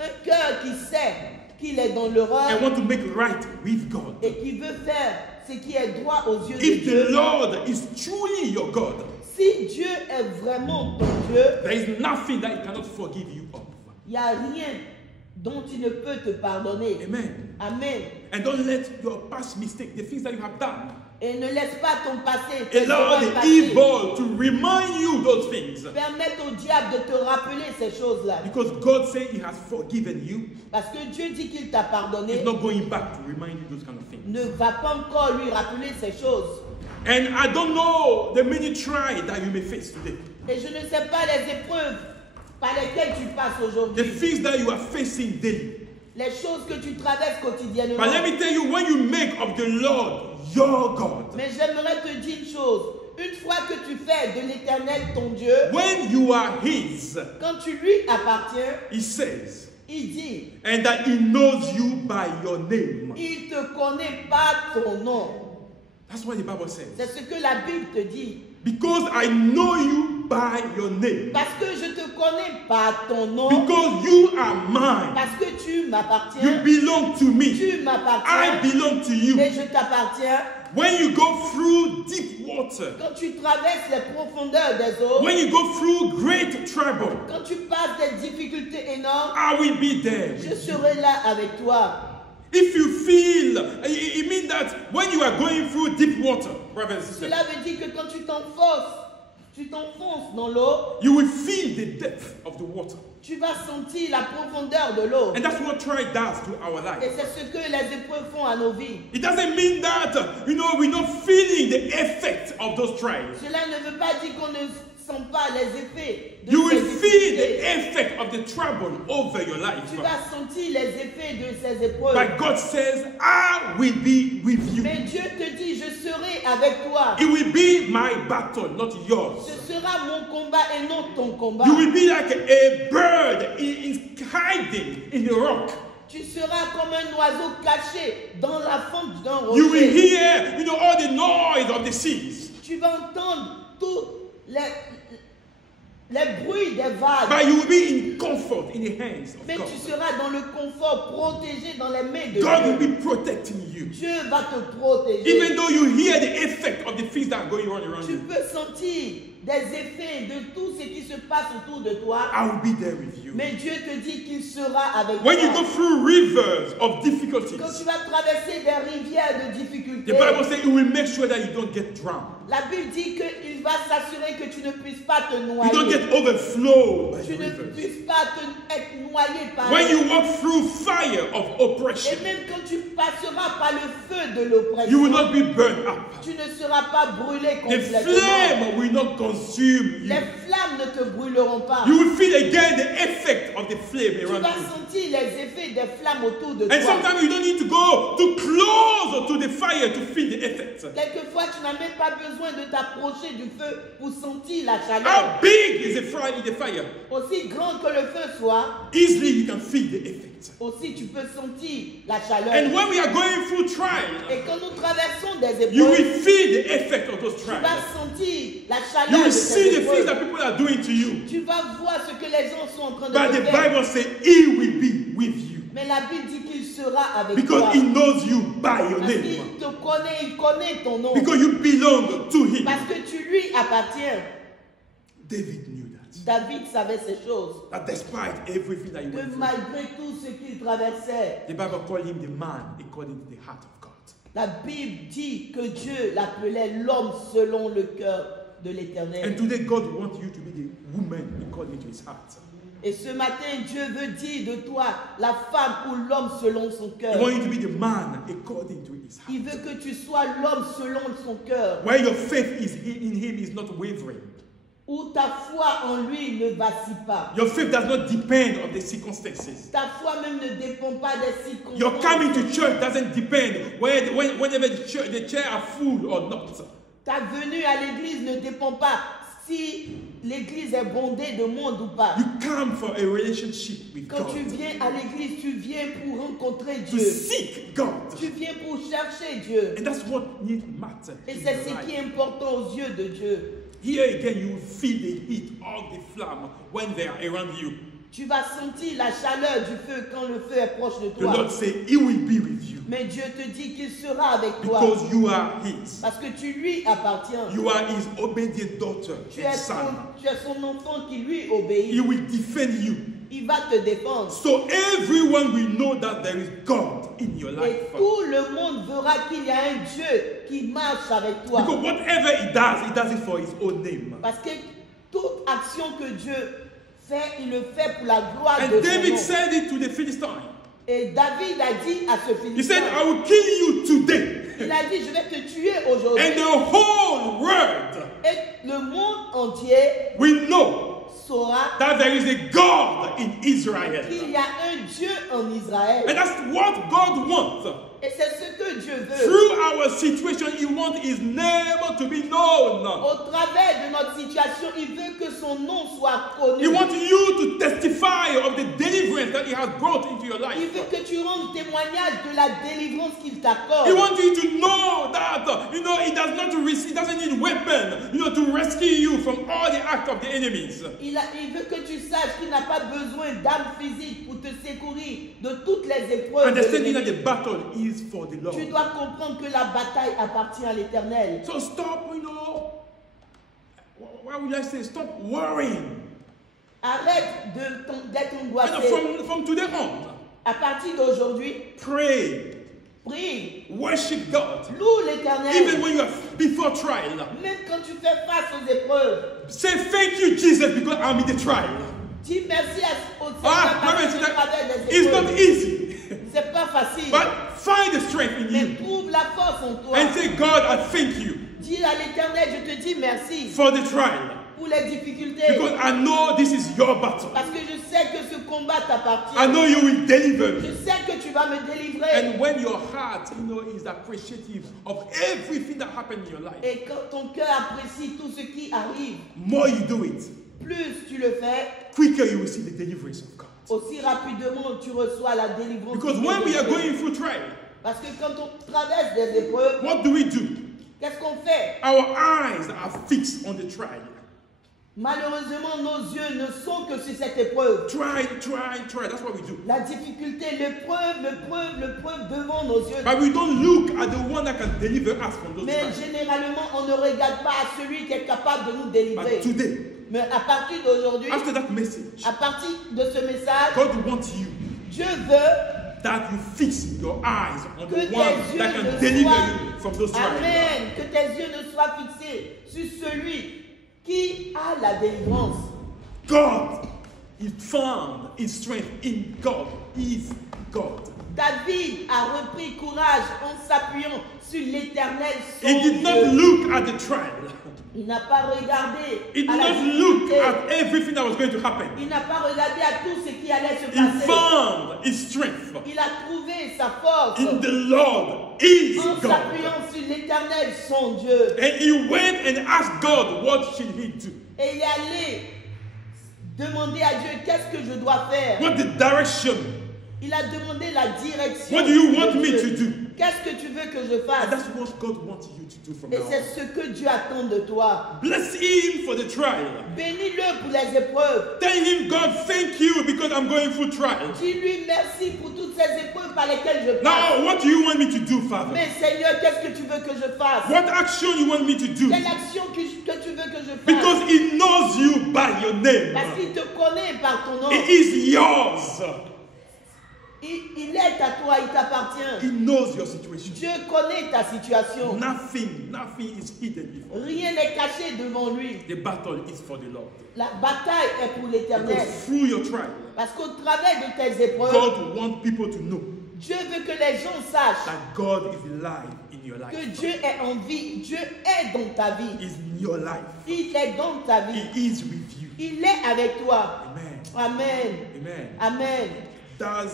Un cœur qui sait qu'il est dans l'erreur and want to make right with God. et qui veut faire ce qui est droit aux yeux de If Dieu. the Lord is truly your God, Si Dieu est vraiment ton Dieu, there is nothing that he cannot forgive you of. il n'y a rien dont il ne peut te pardonner. Amen. Amen. And don't let your past mistake, the things that you have done, Et ne laisse pas ton passé, tes allow erreurs the passées, evil to remind you those things. permettre au diable de te rappeler ces choses-là. Because God said he has forgiven you. Parce que Dieu dit qu'il t'a pardonné, He's not going back to remind you those kind of things. ne va pas encore lui rappeler ces choses. And I don't know the many trials that you may face today. Et je ne sais pas les épreuves par lesquelles tu passes the aujourd'hui, things that you are facing daily. les choses que tu traverses quotidiennement. But let me tell you, when you make of the Lord your God, Mais j'aimerais te dire une chose. Une fois que tu fais de l'Éternel ton Dieu, when you are His, quand tu lui appartiens, He says, il dit, and that He knows you by your name. il te connaît par ton nom. That's what the Bible says. C'est ce que la Bible te dit. Because I know you by your name. Parce que je te connais par ton nom. Because you are mine. Parce que tu You m'appartiens. belong to me. Tu I m'appartiens. belong to you. Et je t'appartiens. When you go through deep water, Quand tu traverses les profondeurs des eaux, when you go through great trouble, quand tu passes des difficultés énormes, I will be there. je serai là avec toi. If you feel, it means that when you are going through deep water, brothers and sisters, Cela veut dire que quand tu t'enfonces dans l'eau, you will feel the depth of the water. tu vas sentir la profondeur de l'eau. And that's what trial does to our Et life. c'est ce que les épreuves font à nos vies. It doesn't mean that, we're not feeling the effect of those trials. Cela ne veut pas dire qu'on ne sent pas les effets de You ces will feel the difficultés. effect of the trouble over your life. Tu vas sentir les effets de ces épreuves. But God says, I will be with you. Mais Dieu te dit, je serai avec toi. It will be my battle, not yours. Ce sera mon combat et non ton combat. You will be like a bird in hiding in the rock. Tu seras comme un oiseau caché dans la fente d'un You will rocher. hear, all the noise of the seas. Tu vas entendre tous les bruits des vagues. But you will be in comfort in the hands of Mais God. tu seras dans le confort, protégé dans les mains de God will Dieu. be protecting you. Dieu va te protéger. Even though you hear the effect of the things that are going on around Tu you, peux sentir des effets de tout ce qui se passe autour de toi. I will be there with you. Mais Dieu te dit qu'il sera avec When you toi. go through rivers of Quand difficulties, tu vas traverser des rivières de the difficultés, Bible says it will make sure that you don't get drowned. la Bible dit qu'il va s'assurer que tu ne puisses pas te You don't noyer. get overflowed by Tu the ne rivers. puisses pas être noyé par When elle. you walk through fire of Et oppression, même quand tu passeras par le feu de you will l'oppression, not be burned up. tu ne seras pas brûlé The complètement. flame will not consume Les you. flammes ne te brûleront pas. You will feel again the effect of the flame Tu around vas you. sentir les effets des flammes autour de And toi. sometimes you don't need to go too close to the fire to feel the effect. Quelquefois, tu n'as même pas besoin de t'approcher du feu pour sentir la chaleur. How big is the fire? Aussi grand que le feu soit, Easily you can feel the effect. aussi tu peux sentir la chaleur. And when we are going through trials, Et quand nous traversons des you will épreuves, feel the effect of those tu vas trials. sentir la You chaleur will de see ces the things épreuves. that people are doing to you. Tu vas voir ce que les gens sont en train de But te the faire. Bible says He will be with you. Mais la Bible dit qu'il sera avec toi. Because He knows you by your Parce name. qu'il te connaît, il connaît ton nom. Because you belong to Him. Parce que tu lui appartiens. David knew that. David savait ces choses. That despite everything that he Que went through, malgré tout ce qu'il traversait, the Bible called him the man according to the heart of God. la Bible dit que Dieu l'appelait l'homme selon le cœur de l'Éternel. And today God wants you to be the woman according to His heart. Et ce matin, Dieu veut dire de toi la femme ou l'homme selon son He cœur. wants you to be the man according to His heart. Il veut que tu sois l'homme selon son cœur. Where your faith is in Him is not wavering. Où ta foi en lui ne vacille pas. Your faith does not depend on the circumstances. Ta foi même ne dépend pas des circonstances. Your coming to church doesn't depend whenever the chair are full or not. Ta venue à l'église ne dépend pas si l'église est bondée de monde ou pas. You come for a relationship with Quand God. tu viens à l'église, tu viens pour rencontrer To Dieu. seek God. Tu viens pour chercher Dieu. And that's what needs matter. Et in c'est your ce life. qui est important aux yeux de Dieu. Here again, you will feel the heat of the flame when they are around you. Tu vas sentir la chaleur du feu quand le feu est proche de The toi. Lord said, He will be with you Mais Dieu te dit qu'il sera avec toi. because you are His. Parce que tu lui appartiens. You are His obedient daughter Tu and es son. son enfant qui lui He obéit. will defend you. Il va te défendre. So everyone will know that there is God in your Et life. tout le monde verra qu'il y a un Dieu qui marche avec toi. Because whatever He does it for His own name. Parce que toute action que Dieu fait, il le fait pour la gloire de And son David nom. said it to the Philistine. Et David a dit à ce He said, Philistin, I will kill you today. il a dit, je vais te tuer aujourd'hui. And the whole world Et le monde entier will know saura that there is a God in Israel. qu'il y a un Dieu en Israël. And that's what God wants. Et c'est ce que Dieu veut. Through our situation, He wants His name to be known. Au travers de notre situation, il veut que son nom soit connu. He wants you to testify of the deliverance that He has brought into your Il life. veut que tu rendes témoignage de la délivrance qu'il t'accorde. He wants you to know that, He does not receive, He doesn't need weapon, to rescue you from all the acts of the enemies. Il veut que tu saches qu'il n'a pas besoin d'armes physiques pour te secourir de toutes les épreuves. Understanding that the battle is for the Lord. Tu dois comprendre que la bataille appartient à l'Éternel. So stop, what would I say? Stop worrying. Arrête d'être And angoissé. from today on, À partir d'aujourd'hui, pray, prie, worship God. loue Even l'Éternel. when you are before trial, Même quand tu fais face aux épreuves, say thank you, Jesus, because I'm in the trial. dis merci au Seigneur Ah, parce que tu traverses des it's not épreuves. easy. C'est pas facile. But find the strength in Mais you trouve la force en toi. and say, God, I thank you Dis à l'Éternel, je te dis merci for the trial. pour les difficultés. Because I know this is your battle. Parce que je sais que ce combat t'appartient. I know you will deliver Je me. sais que tu vas me délivrer. And when your heart, is appreciative of everything that happened in your life, Et quand ton cœur apprécie tout ce qui arrive, more you do it, plus tu le fais, quicker you will see the deliverance of God. aussi rapidement tu reçois la délivrance. Because de when we are Dieu. going through trial, Parce que quand on traverse des épreuves, what do we do? qu'est-ce qu'on fait? Our eyes are fixed on the trial. Malheureusement, nos yeux ne sont que sur cette épreuve. Try. That's what we do. La difficulté, l'épreuve devant nos yeux. But we don't look at the one that can deliver us from those Mais trials. généralement, on ne regarde pas à celui qui est capable de nous délivrer. But today, Mais à partir d'aujourd'hui, after that message, à partir de ce message, God wants you Dieu veut that you fix your eyes on que the tes one yeux that can ne deliver soient, you from those trials. Amen, que tes yeux ne soient fixés sur celui qui a la délivrance. God, he found his strength in God. He is God. David a repris courage en s'appuyant sur l'Éternel, son He did not Dieu. look at the trial. Il n'a pas regardé He did à la not look difficulté. at everything that was going to happen. Il n'a pas regardé à tout ce qui allait se He passer. found his strength Il a trouvé sa force in the Lord. He is en God. s'appuyant sur l'Éternel, son Dieu. And he went and asked God, what should he do? Et il est allé demander à Dieu, qu'est-ce que je dois faire? What the direction? Il a demandé la direction. What do you de want me Dieu. to do? Qu'est-ce que tu veux que je And fasse? that's what God wants you to do from Et now c'est on. ce que Dieu attend de toi. Bless him for the trial. Bénis-le pour les épreuves. Tell him, God, thank you because I'm going through trials. Dis-lui merci pour toutes ces épreuves par lesquelles je passe. Now, what do you want me to do, Father? Mais Seigneur, qu'est-ce que tu veux que je fasse? What action you want me to do? Quelle action que tu veux que je fasse? Because he knows you by your name. Parce qu'il te connaît par ton nom. It is yours. Il est à toi, il t'appartient. He knows your situation. Dieu connaît ta situation. Nothing is hidden before. Rien n'est caché devant lui. The battle is for the Lord. La bataille est pour l'Éternel. Because through your trial, Parce qu'au travers de tes épreuves, God wants people to know Dieu veut que les gens sachent that God is alive in your que life. Dieu est en vie. Dieu est dans ta vie. Is in your life. Il est dans ta vie. He is with you. Il est avec toi. Amen. Amen. Amen. Amen.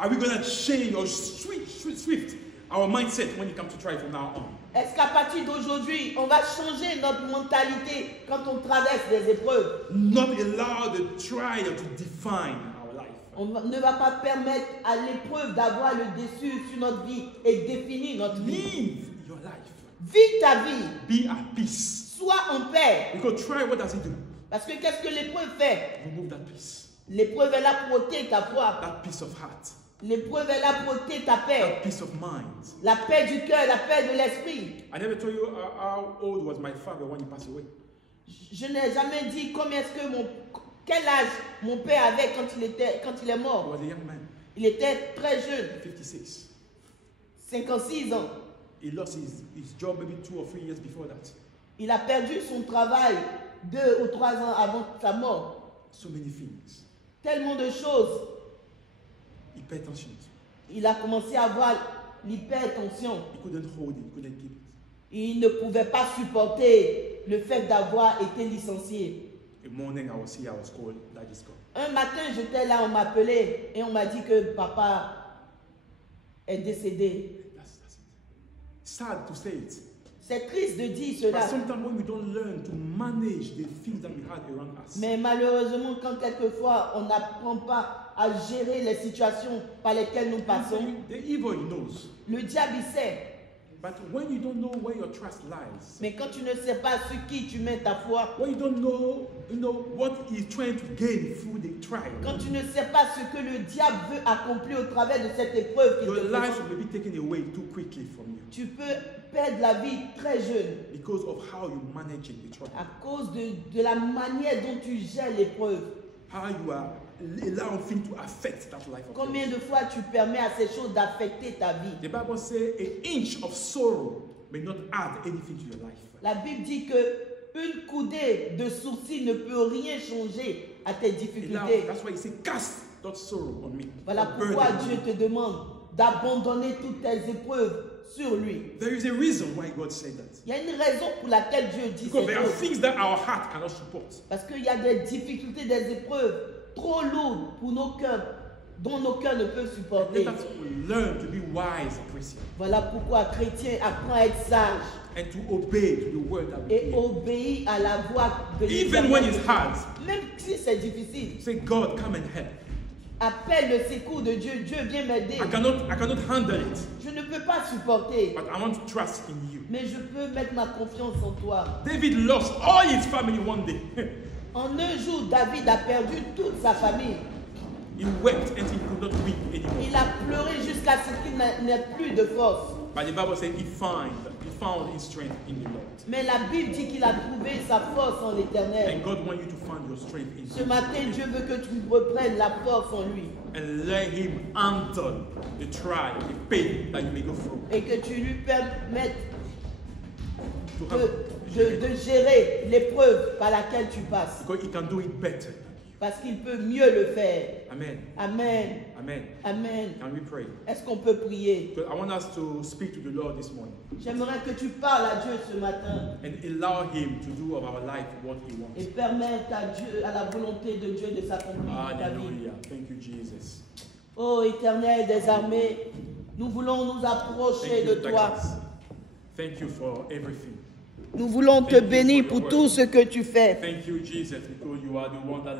Are we going to change or swift our mindset when it comes to trial from now on? Est-ce qu'à partir d'aujourd'hui, on va changer notre mentalité quand on traverse des épreuves? Not allow the trial to define our life. On ne va pas permettre à l'épreuve d'avoir le dessus sur notre vie et définir notre vie. Live your life. Vis ta vie. Be at peace. Sois en paix. Because trial, what does it do? Parce que qu'est-ce que l'épreuve fait? Remove that peace. L'épreuve est là pour ôter ta foi. That peace of heart. L'épreuve est là pour ôter ta paix. That peace of mind. La paix du cœur, la paix de l'esprit. I never told you how old was my father when he passed away. Je n'ai jamais dit quel âge mon père avait quand il est He mort. was a young man, Il était très jeune, 56. 56 ans. He lost his job maybe 2 or 3 years before that. Il a perdu son travail 2 ou 3 ans avant sa mort. So many things. Tellement de choses. He paid attention to. Il a commencé à avoir l'hypertension. He couldn't hold it, he couldn't keep it. Il ne pouvait pas supporter le fait d'avoir été licencié. A morning I was here, I was called, Daddy's gone. Un matin, j'étais là, on m'appelait et on m'a dit que papa est décédé. That's it. Sad to say it. C'est triste de dire But cela. sometimes when we don't learn to manage the things that we had around us, Mais malheureusement, quand quelquefois on n'apprend pas à gérer les situations par lesquelles nous passons, the evil he knows. le diable il sait. But when you don't know where your trust lies, Mais quand tu ne sais pas sur qui tu mets ta foi, when you don't know, what he's trying to gain through the trial, quand tu ne sais pas ce que le diable veut accomplir au travers de cette épreuve qu'il your te life présente, may be taken away too quickly from you tu peux perdre la vie très jeune because of how you manage the trouble, à cause de la manière dont tu gères l'épreuve. how you are allowing things to affect that life of Combien yours. de fois tu permets à ces choses d'affecter ta vie? The Bible says an inch of sorrow may not add anything to your life. La Bible dit que une coudée de sourcils ne peut rien changer à tes And now, difficultés. that's why he said, cast that sorrow on me. Voilà that pourquoi burden on Dieu me." te demande d'abandonner toutes tes épreuves sur lui. There is a reason why God said that. Il y a une raison pour laquelle Dieu dit Because ces there are choses. things that our heart cannot support. Parce qu'il y a des difficultés, des épreuves trop lourdes pour nos cœurs, dont nos cœurs ne peuvent supporter. Let us learn to be wise Christians Voilà pourquoi chrétien apprend à être sage and to obey to the word that we et hear. obéit à la voix de Even when it's l'Éternel. hard, Même si c'est difficile, say, God, come and help. appelle le secours de Dieu. Dieu viens m'aider. I cannot handle it, Je ne peux pas supporter, but I want to trust in you. mais je peux mettre ma confiance en toi. David lost all his family one day. En un jour, David a perdu toute sa famille. He wept until he could not weep anymore. Il a pleuré jusqu'à ce qu'il n'ait plus de force. But the Bible says he found his strength in the Lord. Mais la Bible dit qu'il a trouvé sa force en l'Éternel. And God wants you to find your strength in Ce him. matin, Dieu veut que tu reprennes la force en lui And let him handle the trial, the pain that you may go through. et que tu lui permettes To have, de gérer l'épreuve par laquelle tu passes. because he can do it better. Parce qu'il peut mieux le faire. Amen. Amen. Amen. Amen. Can we pray? Est-ce qu'on peut prier? Because I want us to speak to the Lord this morning J'aimerais que tu parles à Dieu ce matin and allow him to do of our life what he et wants. permettre à Dieu, à la volonté de Dieu de s'accomplir dans ta vie. Hallelujah. Thank you, Jesus. Ô Éternel des armées, nous voulons nous approcher Thank de you, toi. Douglas. Thank you for everything. Nous voulons te Thank you bénir for your pour tout word. ce que tu fais. Thank you, Jesus, because you are the one that